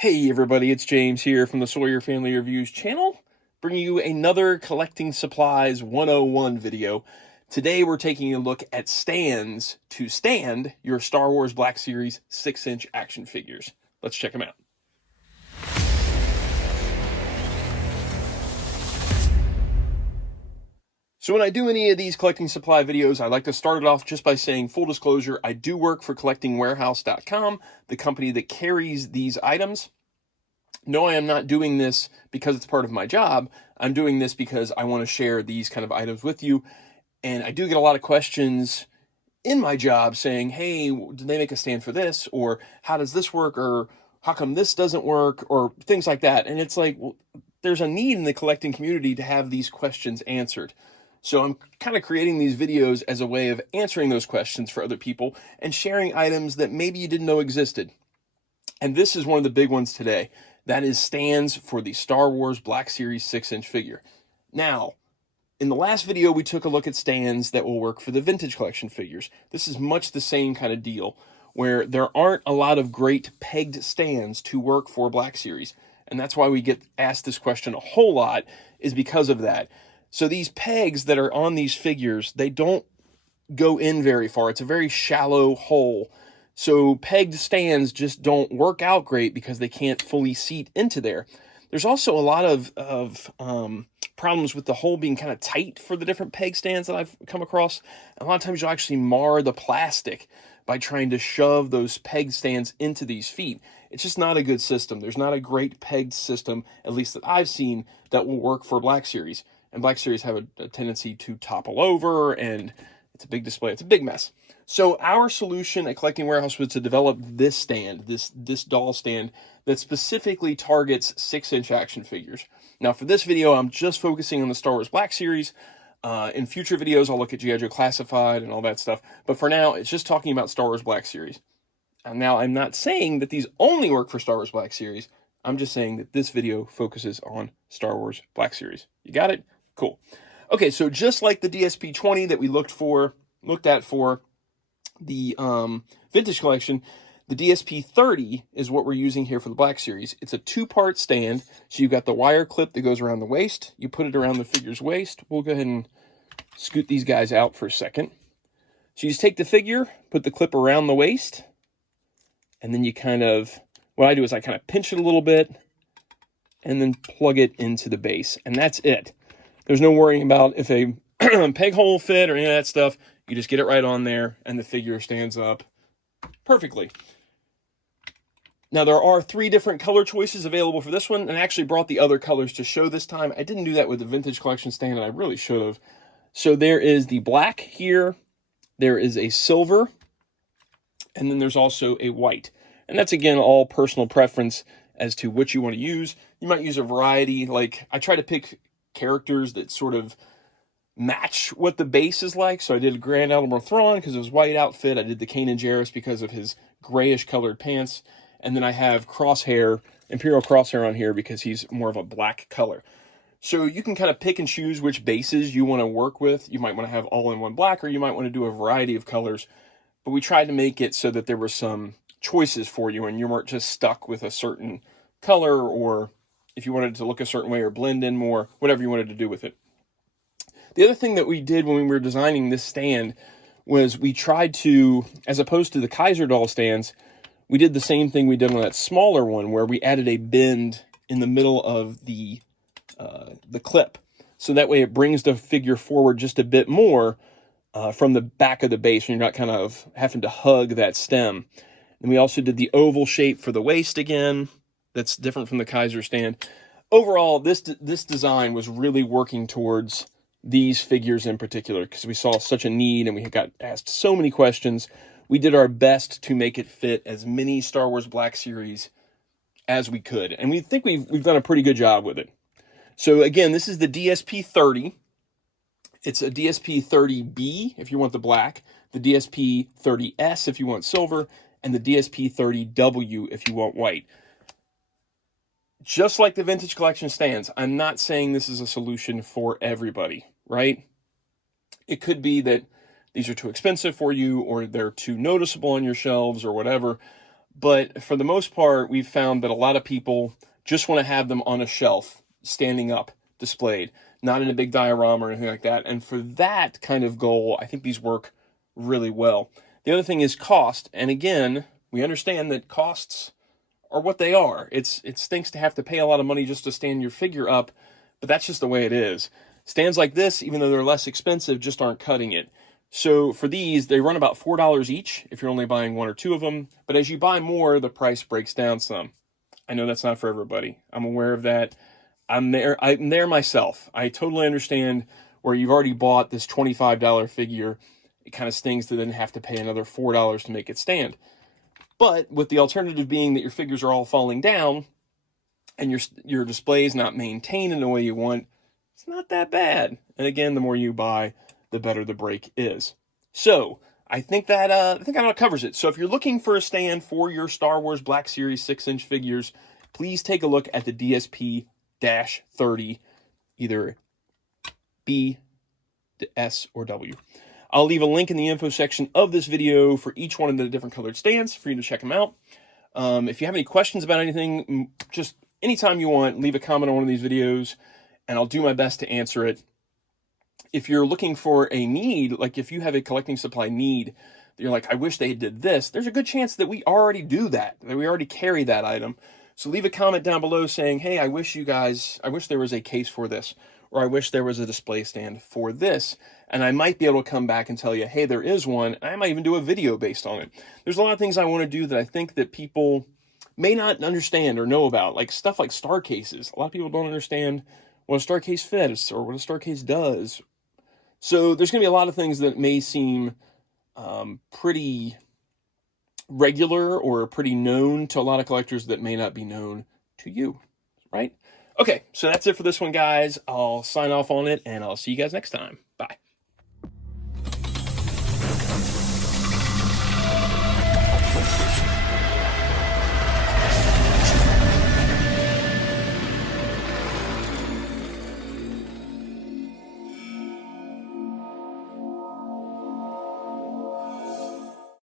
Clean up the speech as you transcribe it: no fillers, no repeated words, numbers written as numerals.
Hey everybody, it's James here from the Sawyer Family Reviews channel, bringing you another Collecting Supplies 101 video. Today we're taking a look at stands to stand your Star Wars Black Series 6-inch action figures. Let's check them out. So when I do any of these collecting supply videos, I like to start it off just by saying, full disclosure, I do work for collectingwarehouse.com, the company that carries these items. No, I am not doing this because it's part of my job. I'm doing this because I want to share these kind of items with you. And I do get a lot of questions in my job saying, hey, did they make a stand for this? Or how does this work? Or how come this doesn't work? Or things like that. And it's like, well, there's a need in the collecting community to have these questions answered. So I'm kind of creating these videos as a way of answering those questions for other people and sharing items that maybe you didn't know existed. And this is one of the big ones today. That is stands for the Star Wars Black Series 6-inch figure. Now, in the last video, we took a look at stands that will work for the vintage collection figures. This is much the same kind of deal, where there aren't a lot of great pegged stands to work for Black Series. And that's why we get asked this question a whole lot, is because of that. So these pegs that are on these figures, they don't go in very far. It's a very shallow hole. So pegged stands just don't work out great because they can't fully seat into there. There's also a lot of problems with the hole being kind of tight for the different peg stands that I've come across. A lot of times you'll actually mar the plastic by trying to shove those peg stands into these feet. It's just not a good system. There's not a great pegged system, at least that I've seen, that will work for Black Series. And Black Series have a tendency to topple over, and it's a big display. It's a big mess. So our solution at Collecting Warehouse was to develop this stand, this doll stand that specifically targets 6-inch action figures. Now for this video, I'm just focusing on the Star Wars Black Series. In future videos, I'll look at G.I. Joe Classified and all that stuff. But for now, it's just talking about Star Wars Black Series. And now I'm not saying that these only work for Star Wars Black Series. I'm just saying that this video focuses on Star Wars Black Series. You got it? Cool. Okay, so just like the DSP-30 that we looked at for the vintage collection, the DSP-30 is what we're using here for the Black Series. It's a two-part stand. So you've got the wire clip that goes around the waist. You put it around the figure's waist. We'll go ahead and scoot these guys out for a second. So you just take the figure, put the clip around the waist, and then you what I do is I kind of pinch it a little bit and then plug it into the base. And that's it. There's no worrying about if a peg hole fit or any of that stuff. You just get it right on there and the figure stands up perfectly. Now there are 3 different color choices available for this one, and I actually brought the other colors to show this time. I didn't do that with the vintage collection stand, and I really should have. So there is the black here, there is a silver, and then there's also a white. And that's, again, all personal preference as to what you want to use. You might use a variety. Like, I try to pick characters that sort of match what the base is like. So I did a Grand Admiral Thrawn because it was white outfit. I did the Kanan Jarrus because of his grayish colored pants. And then I have Crosshair, Imperial Crosshair on here because he's more of a black color. So you can kind of pick and choose which bases you want to work with. You might want to have all in one black, or you might want to do a variety of colors. But we tried to make it so that there were some choices for you and you weren't just stuck with a certain color, or if you wanted to look a certain way or blend in more, whatever you wanted to do with it. The other thing that we did when we were designing this stand was we tried to, as opposed to the Kaiser doll stands, we did the same thing we did on that smaller one where we added a bend in the middle of the clip. So that way it brings the figure forward just a bit more from the back of the base, and you're not kind of having to hug that stem. And we also did the oval shape for the waist again. That's different from the Kaiser stand. Overall, this design was really working towards these figures in particular because we saw such a need and we got asked so many questions. We did our best to make it fit as many Star Wars Black Series as we could. And we think we've done a pretty good job with it. So again, this is the DSP-30. It's a DSP-30B if you want the black, the DSP-30S if you want silver, and the DSP-30W if you want white. Just like the vintage collection stands, I'm not saying this is a solution for everybody, right? It could be that these are too expensive for you, or they're too noticeable on your shelves or whatever. But for the most part, we've found that a lot of people just want to have them on a shelf, standing up, displayed, not in a big diorama or anything like that. And for that kind of goal, I think these work really well. The other thing is cost. And again, we understand that costs are what they are. It stinks to have to pay a lot of money just to stand your figure up, but that's just the way it is. Stands like this, even though they're less expensive, just aren't cutting it. So for these, they run about $4 each if you're only buying 1 or 2 of them. But as you buy more, the price breaks down some. I know that's not for everybody. I'm aware of that. I'm there myself. I totally understand where you've already bought this $25 figure. It kind of stings to then have to pay another $4 to make it stand. But with the alternative being that your figures are all falling down and your display is not maintained in the way you want, it's not that bad. And again, the more you buy, the better the break is. So I think that covers it. So if you're looking for a stand for your Star Wars Black Series 6-inch figures, please take a look at the DSP-30, either B, S, or W. I'll leave a link in the info section of this video for each one of the different colored stands for you to check them out. If you have any questions about anything, just anytime you want, leave a comment on one of these videos, and I'll do my best to answer it. If you're looking for a need, like if you have a collecting supply need, you're like, I wish they did this, there's a good chance that we already do that we already carry that item. So leave a comment down below saying, hey, I wish there was a case for this, or I wish there was a display stand for this. And I might be able to come back and tell you, hey, there is one. I might even do a video based on it. There's a lot of things I want to do that I think that people may not understand or know about, like stuff like star cases. A lot of people don't understand what a star case fits or what a star case does. So there's going to be a lot of things that may seem pretty regular or pretty known to a lot of collectors that may not be known to you, right? Okay, so that's it for this one, guys. I'll sign off on it, and I'll see you guys next time. Bye.